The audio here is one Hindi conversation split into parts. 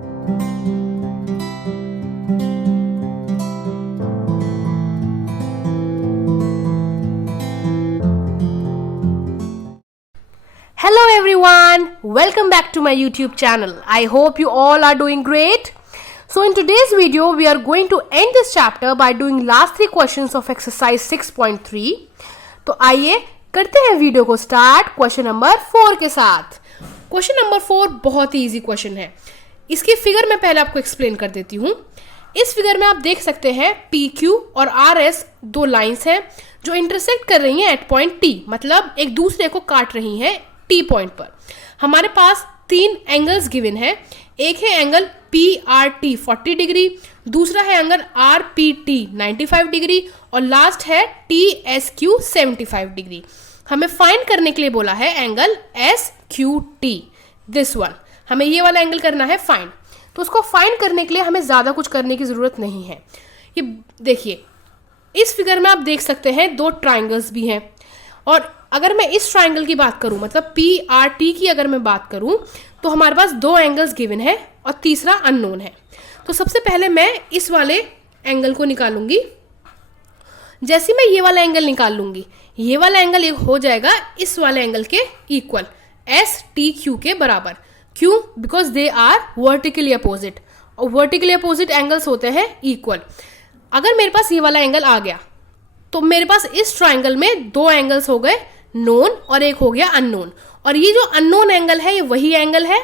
Hello everyone, welcome back to my YouTube channel. I hope you all are doing great. So in today's video, we are going to end this chapter by doing last 3 questions of exercise 6.3. तो आइए करते हैं वीडियो को स्टार्ट क्वेश्चन नंबर 4 के साथ. क्वेश्चन नंबर 4 बहुत ही इजी क्वेश्चन है. इसकी फिगर मैं पहले आपको एक्सप्लेन कर देती हूँ. इस फिगर में आप देख सकते हैं PQ और RS दो लाइंस हैं जो इंटरसेक्ट कर रही हैं एट पॉइंट T, मतलब एक दूसरे को काट रही हैं T पॉइंट पर. हमारे पास 3 एंगल्स गिवन है. एक है एंगल PRT 40 डिग्री, दूसरा है एंगल RPT 95 डिग्री और लास्ट है TSQ 75 डिग्री. हमें फाइंड करने के लिए बोला है एंगल SQT, दिस वन. हमें ये वाला एंगल करना है फाइंड. तो उसको फाइंड करने के लिए हमें ज़्यादा कुछ करने की ज़रूरत नहीं है. ये देखिए, इस फिगर में आप देख सकते हैं 2 ट्राइंगल्स भी हैं. और अगर मैं इस ट्राइंगल की बात करूं, मतलब PRT की अगर मैं बात करूं, तो हमारे पास 2 एंगल्स गिवन है और तीसरा अननोन है. तो सबसे पहले मैं इस वाले एंगल को निकालूंगी. जैसे मैं ये वाला एंगल निकाल लूंगी, ये वाला एंगल हो जाएगा इस वाले एंगल के इक्वल, STQ के बराबर. क्यों? Because they are vertically opposite, और वर्टिकली अपोजिट एंगल्स होते हैं इक्वल. अगर मेरे पास ये वाला एंगल आ गया तो मेरे पास इस ट्राइंगल में 2 एंगल्स हो गए नोन और एक हो गया अननोन. और ये जो अननोन एंगल है ये वही एंगल है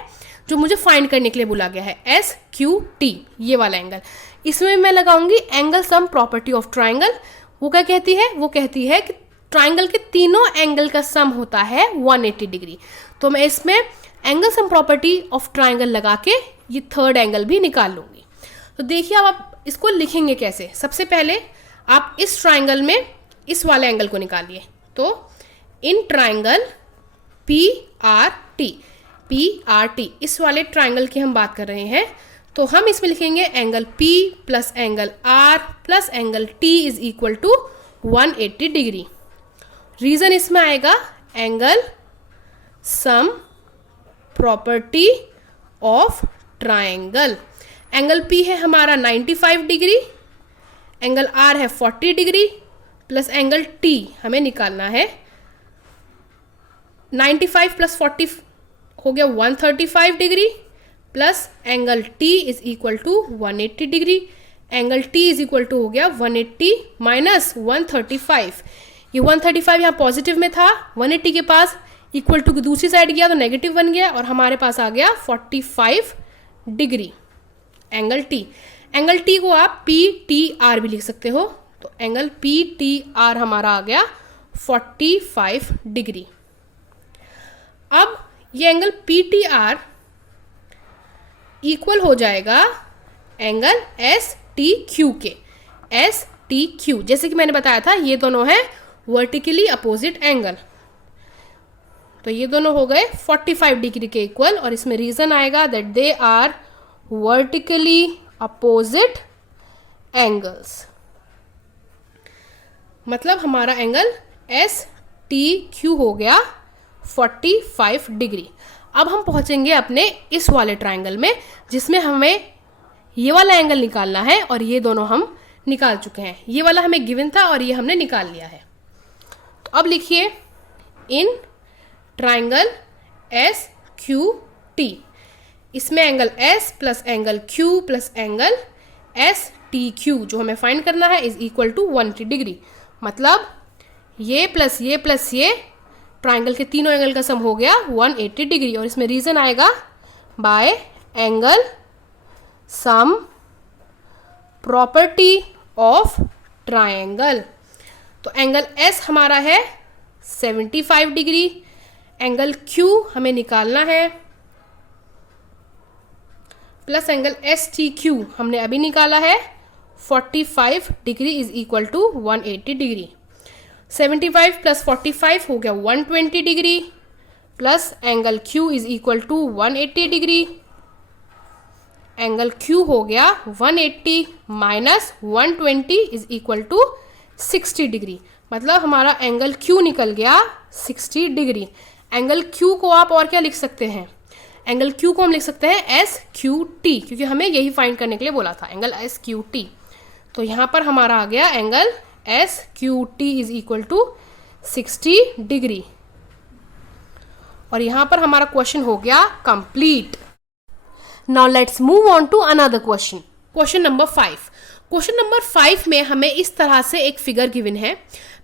जो मुझे फाइंड करने के लिए बोला गया है, SQT, ये वाला एंगल. इसमें मैं लगाऊंगी angle sum property of triangle. वो क्या कहती है? वो कहती है कि ट्राइंगल के तीनों एंगल का सम होता है 180 डिग्री. तो मैं इसमें angle sum property of triangle लगा के ये थर्ड एंगल भी निकाल लूंगी. तो देखिए, अब आप इसको लिखेंगे कैसे. सबसे पहले आप इस ट्राइंगल में इस वाले एंगल को निकालिए. तो इन ट्राइंगल PRT, इस वाले ट्राइंगल की हम बात कर रहे हैं. तो हम इसमें लिखेंगे angle P plus angle R plus angle T is equal to 180 degree. Reason इसमें आएगा angle sum property of triangle. Angle P है हमारा 95 डिग्री, एंगल R है 40 डिग्री प्लस एंगल T हमें निकालना है. 95 प्लस 40 हो गया 135 degree plus angle T is equal to 180 degree. Angle T is equal to हो गया 180 माइनस 135. ये 135 यहाँ पॉजिटिव में था, 180 के पास इक्वल टू की दूसरी साइड गया तो नेगेटिव बन गया और हमारे पास आ गया 45 degree angle T. Angle T को आप PTR भी लिख सकते हो. तो एंगल PTR हमारा आ गया 45 डिग्री. अब ये एंगल PTR इक्वल हो जाएगा एंगल STQ के. STQ जैसे कि मैंने बताया था ये दोनों हैं वर्टिकली अपोजिट एंगल. तो ये दोनों हो गए 45 डिग्री के इक्वल और इसमें रीजन आएगा that they are vertically opposite angles. मतलब हमारा एंगल STQ हो गया 45 डिग्री. अब हम पहुंचेंगे अपने इस वाले ट्राइंगल में जिसमें हमें ये वाला एंगल निकालना है और ये दोनों हम निकाल चुके हैं. ये वाला हमें गिवन था और ये हमने निकाल लिया है. तो अब लिखिए इन ट्राइंगल SQT, इसमें angle S plus angle Q plus angle STQ जो हमें फाइंड करना है इज इक्वल टू 180 डिग्री. मतलब ये प्लस ये ट्राइंगल के तीनों एंगल का सम हो गया 180 डिग्री. और इसमें रीजन आएगा bye angle sum property of triangle. तो एंगल S हमारा है 75 डिग्री, एंगल Q हमें निकालना है प्लस एंगल STQ हमने अभी निकाला है 45 degree is equal to 180 degree. 75 plus 45 हो गया 120 degree plus angle Q is equal to 180 degree. Angle Q हो गया 180 minus 120 is equal to 60 degree. मतलब हमारा एंगल Q निकल गया 60 डिग्री. एंगल Q को आप और क्या लिख सकते हैं? एंगल Q को हम लिख सकते हैं SQT, क्योंकि हमें यही फाइंड करने के लिए बोला था, एंगल SQT। तो यहाँ पर हमारा आ गया angle SQT is equal to 60 degree. और यहाँ पर हमारा क्वेश्चन हो गया complete. Now let's move on to another question, question number 5। Question number 5 में हमें इस तरह से एक फिगर गिवन है।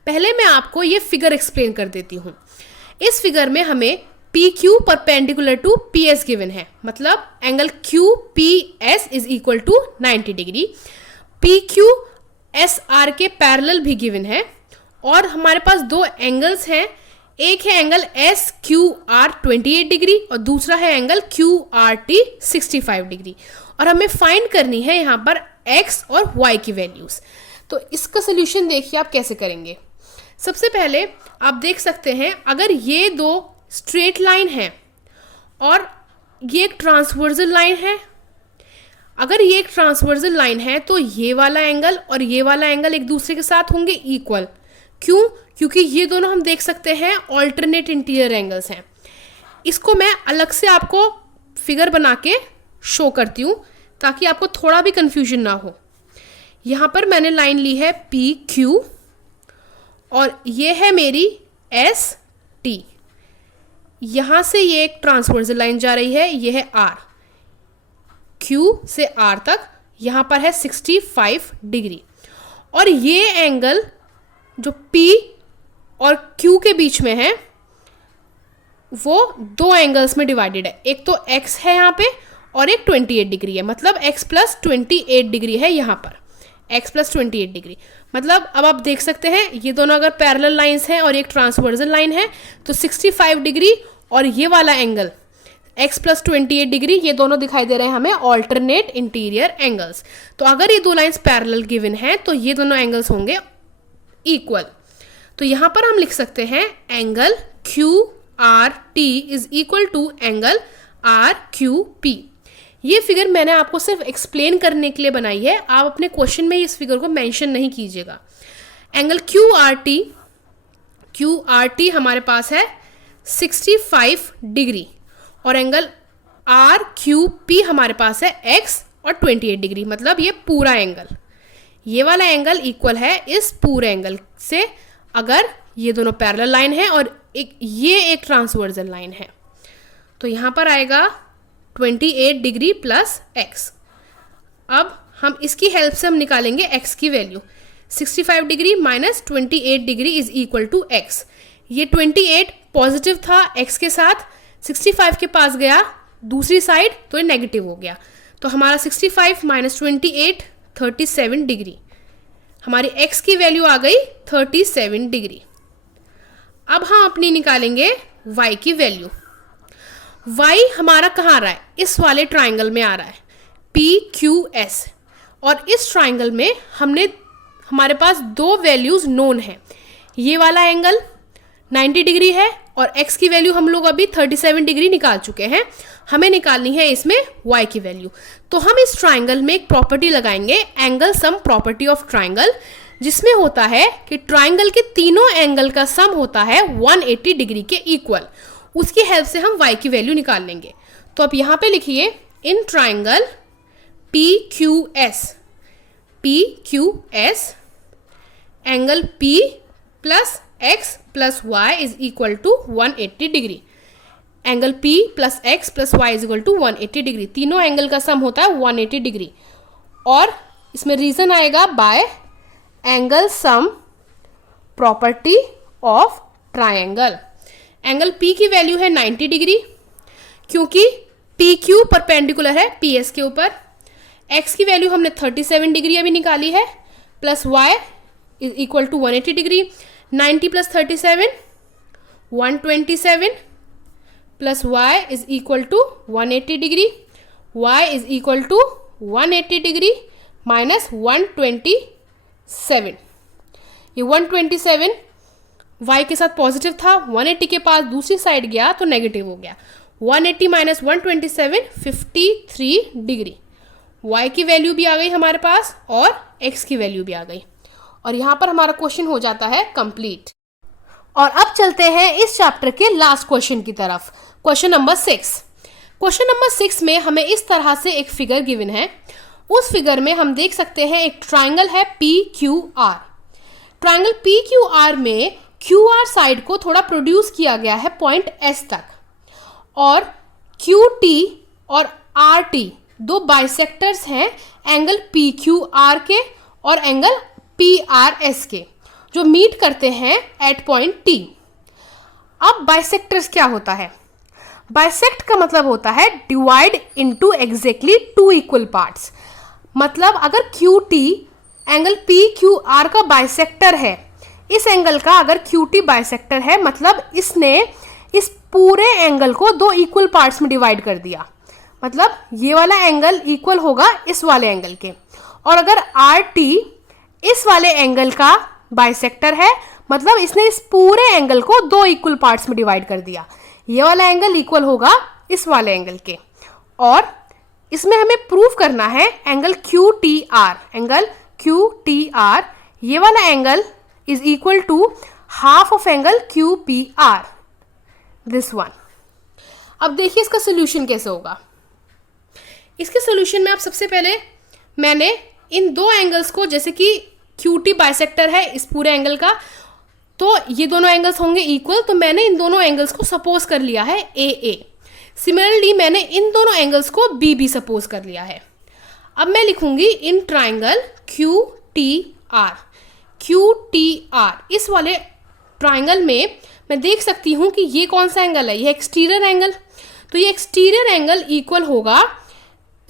पहले मैं आपको ये फिगर एक्सप्लेन कर देती हूँ। इस फिगर में हमें PQ perpendicular to PS given है, मतलब angle QPS is equal to 90 degree. PQ SR के पैरेलल भी गिवन है, और हमारे पास दो एंगल्स हैं, एक है एंगल SQR 28 डिग्री और दूसरा है एंगल QRT 65 डिग्री। और हमें फाइंड करनी है यहाँ पर x और y की वैल्यूज। तो इसका सोल्यूशन देखिए आप कैसे करेंगे। सबसे पहले आप देख सकते हैं, अगर ये दो स्ट्रेट लाइन है और ये एक ट्रांसवर्सल लाइन है, अगर ये एक ट्रांसवर्सल लाइन है तो ये वाला एंगल और ये वाला एंगल एक दूसरे के साथ होंगे इक्वल। क्यों? क्योंकि ये दोनों हम देख सकते हैं ऑल्टरनेट इंटीरियर एंगल्स हैं। इसको मैं अलग से आपको फिगर बना के शो करती हूँ ताकि आपको थोड़ा भी कंफ्यूजन ना हो। यहाँ पर मैंने लाइन ली है PQ और ये है मेरी ST। यहाँ से ये एक ट्रांसवर्सल लाइन जा रही है, ये है R, Q से R तक, यहाँ पर है 65 डिग्री। और ये एंगल जो P और Q के बीच में है वो दो एंगल्स में डिवाइडेड है, एक तो X है यहाँ पे और एक 28 डिग्री है, मतलब X प्लस 28 डिग्री है यहाँ पर, X प्लस 28 डिग्री। मतलब अब आप देख सकते हैं ये दोनों अगर पैरेलल लाइंस हैं और एक ट्रांसवर्सल लाइन है तो 65 डिग्री और ये वाला एंगल x प्लस 28 डिग्री, ये दोनों दिखाई दे रहे हैं हमें ऑल्टरनेट इंटीरियर एंगल्स। तो अगर ये दो लाइंस पैरेलल गिवन हैं तो ये दोनों एंगल्स होंगे इक्वल। तो यहाँ पर हम लिख सकते हैं angle QRT is equal to angle RQP। ये फिगर मैंने आपको सिर्फ एक्सप्लेन करने के लिए बनाई है, आप अपने क्वेश्चन में इस फिगर को मेंशन नहीं कीजिएगा। एंगल QRT हमारे पास है 65 डिग्री और एंगल RQP हमारे पास है x और 28 डिग्री, मतलब ये पूरा एंगल, ये वाला एंगल इक्वल है इस पूरे एंगल से अगर ये दोनों पैरेलल लाइन है और ये एक ट्रांसवर्सल लाइन है। तो यहाँ पर आएगा 28 डिग्री प्लस x। अब हम इसकी हेल्प से हम निकालेंगे x की value. 65 degree minus 28 degree is equal to x। ये 28 पॉजिटिव था x के साथ, 65 के पास गया दूसरी साइड तो ये नेगेटिव हो गया। तो हमारा 65 माइनस 28 37 डिग्री, हमारी x की वैल्यू आ गई 37 डिग्री। अब हम अपनी निकालेंगे y की वैल्यू। y हमारा कहाँ आ रहा है? इस वाले ट्राइंगल में आ रहा है PQS, और इस ट्राइंगल में हमारे पास दो वैल्यूज नोन है। ये वाला एंगल 90 डिग्री है और x की वैल्यू हम लोग अभी 37 डिग्री निकाल चुके हैं, हमें निकालनी है इसमें y की वैल्यू। तो हम इस ट्राइंगल में एक प्रॉपर्टी लगाएंगे, angle sum property of triangle, जिसमें होता है कि ट्राइंगल के तीनों एंगल का सम होता है 180 डिग्री के इक्वल। उसकी हेल्प से हम y की वैल्यू निकाल लेंगे। तो अब यहाँ पे लिखिए in triangle PQS angle P plus x plus y is equal to 180 degree. Angle P plus x plus y is equal to 180 degree, तीनों एंगल का सम होता है 180 डिग्री। और इसमें रीजन आएगा bye angle sum property of triangle. Angle P की वैल्यू है 90 डिग्री क्योंकि PQ परपेंडिकुलर है PS के ऊपर। x की वैल्यू हमने 37 डिग्री अभी निकाली है, plus y is equal to 180 degree. 90 plus 37 127 plus y is equal to 180 degree. y is equal to 180 degree minus 127। ये 127 y के साथ पॉजिटिव था, 180 के पास दूसरी साइड गया तो नेगेटिव हो गया। 180 माइनस 127 53 डिग्री। y की वैल्यू भी आ गई हमारे पास और x की वैल्यू भी आ गई, और यहाँ पर हमारा क्वेश्चन हो जाता है कंप्लीट। और अब चलते हैं इस चैप्टर के लास्ट क्वेश्चन की तरफ, क्वेश्चन नंबर 6। क्वेश्चन नंबर 6 में हमें इस तरह से एक फिगर गिवन है। उस फिगर में हम देख सकते हैं एक ट्राइंगल है PQR। ट्राइंगल PQR में QR साइड को थोड़ा प्रोड्यूस किया गया है पॉइंट S तक, और QT और RT दो बाइसेक्टर्स हैं एंगल PQR के और एंगल PRS के, जो मीट करते हैं एट पॉइंट T। अब बाइसेक्टर्स क्या होता है? बाइसेक्ट का मतलब होता है divide into exactly two equal parts. मतलब अगर QT एंगल PQR का बाइसेक्टर है, इस एंगल का अगर QT बाइसेक्टर है, मतलब इसने इस पूरे एंगल को दो इक्वल पार्ट्स में डिवाइड कर दिया। मतलब ये वाला एंगल इक्वल होगा इस वाले एंगल के, और अगर RT इस वाले एंगल का बाइसेक्टर है, मतलब इसने इस पूरे एंगल को दो इक्वल पार्ट्स में डिवाइड कर दिया। ये वाला एंगल इक्वल होगा इस वाले एंगल के, और इसमें हमें प्रूव करना है एंगल QTR। एंगल QTR, ये वाला angle is equal to half of angle QPR, this one. अब देखिए इसका सोल्यूशन कैसे होगा। इसके सोल्यूशन में आप सबसे पहले मैंने इन दो एंगल्स को, जैसे कि QT बाइसेक्टर है इस पूरे एंगल का, तो ये दोनों एंगल्स होंगे इक्वल, तो मैंने इन दोनों एंगल्स को सपोज कर लिया है AA। सिमिलरली मैंने इन दोनों एंगल्स को BB सपोज कर लिया है। अब मैं लिखूंगी इन ट्राइंगल QTR। QTR इस वाले ट्राइंगल में मैं देख सकती हूँ कि ये कौन सा एंगल है, ये एक्सटीरियर एंगल। तो ये एक्सटीरियर एंगल इक्वल होगा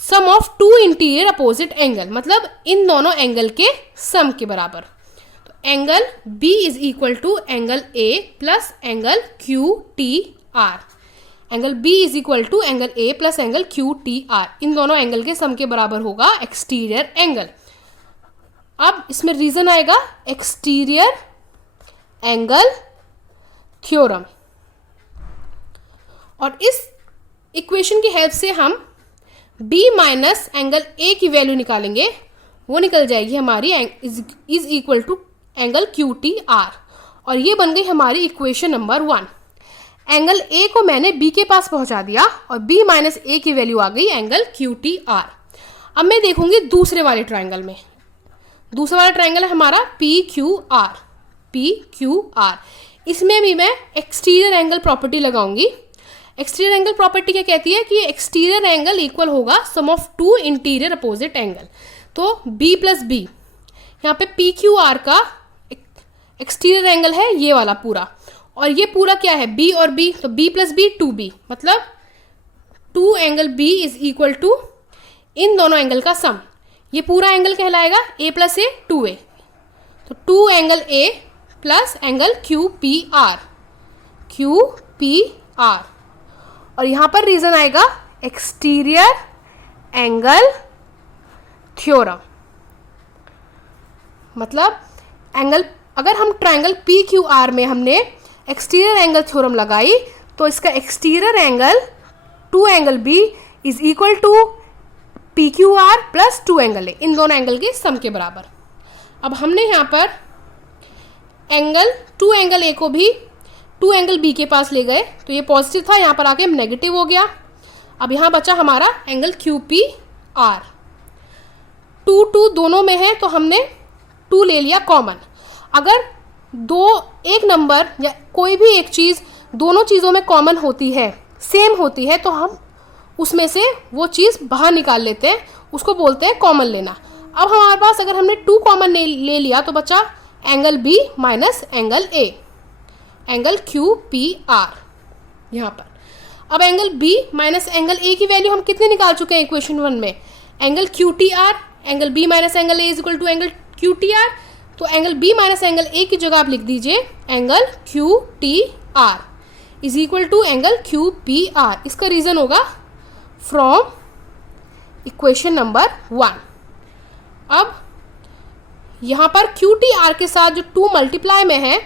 sum of two interior opposite angle, मतलब इन दोनों एंगल के सम के बराबर। तो angle B is equal to angle A plus angle QTR। Angle B is equal to angle A plus angle QTR, इन दोनों एंगल के सम के बराबर होगा एक्सटीरियर एंगल। अब इसमें रीजन आएगा एक्सटीरियर एंगल थ्योरम, और इस इक्वेशन की हेल्प से हम B माइनस एंगल A की वैल्यू निकालेंगे। वो निकल जाएगी हमारी is equal to angle QTR, और ये बन गई हमारी इक्वेशन नंबर 1। एंगल A को मैंने B के पास पहुंचा दिया और B माइनस A की वैल्यू आ गई एंगल QTR। अब मैं देखूंगी दूसरे वाले ट्राइंगल में। दूसरा वाला ट्राइंगल है हमारा PQR। इसमें भी मैं एक्सटीरियर एंगल प्रॉपर्टी लगाऊंगी। एक्सटीरियर एंगल प्रॉपर्टी क्या कहती है कि एक्सटीरियर एंगल इक्वल होगा sum of two interior opposite angle. तो B प्लस B, यहाँ पे PQR का एक्सटीरियर एंगल है ये वाला पूरा, और ये पूरा क्या है B और B, तो B प्लस B 2B, मतलब 2 angle B is equal to इन दोनों एंगल का सम। ये पूरा एंगल कहलाएगा A प्लस A 2A, तो 2 angle A plus angle QPR, और यहाँ पर रीजन आएगा एक्सटीरियर एंगल थ्योरम। मतलब एंगल, अगर हम ट्राइंगल PQR में हमने एक्सटीरियर एंगल थ्योरम लगाई, तो इसका exterior angle 2 angle B is equal to PQR plus 2 angle A, इन दोनों एंगल के सम के बराबर। अब हमने यहाँ पर एंगल 2 एंगल A को भी 2 एंगल B के पास ले गए, तो ये पॉजिटिव था, यहाँ पर आके नेगेटिव हो गया। अब यहाँ बचा हमारा एंगल QPR। 2 दोनों में है, तो हमने 2 ले लिया कॉमन। अगर एक नंबर या कोई भी एक चीज़ दोनों चीज़ों में कॉमन होती है, सेम होती है, तो हम उसमें से वो चीज़ बाहर निकाल लेते हैं, उसको बोलते हैं कॉमन लेना। अब हमारे पास अगर हमने 2 कॉमन ले लिया, तो बचा angle B minus angle A, angle QPR यहाँ पर। अब angle B minus angle A की वैल्यू हम कितने निकाल चुके हैं इक्वेशन 1 में? Angle QTR, angle B minus angle A is equal to angle QTR, तो angle B minus angle A की जगह आप लिख दीजिए angle QTR is equal to angle QPR। इसका रीजन होगा फ्रॉम इक्वेशन नंबर 1। अब यहाँ पर QTR के साथ जो 2 मल्टीप्लाई में है,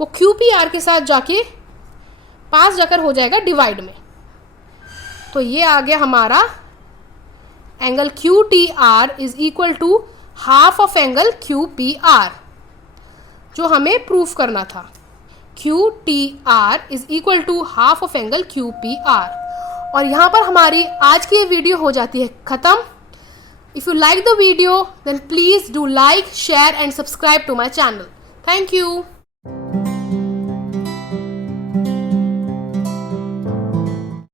वो QPR के साथ जाके पास जाकर हो जाएगा डिवाइड में। तो ये आ गया हमारा angle QTR is equal to half of angle QPR, जो हमें प्रूफ करना था। QTR is equal to half of angle QPR, और यहाँ पर हमारी आज की ये वीडियो हो जाती है ख़त्म। If you like the video, then please do like, share and subscribe to my channel. Thank you.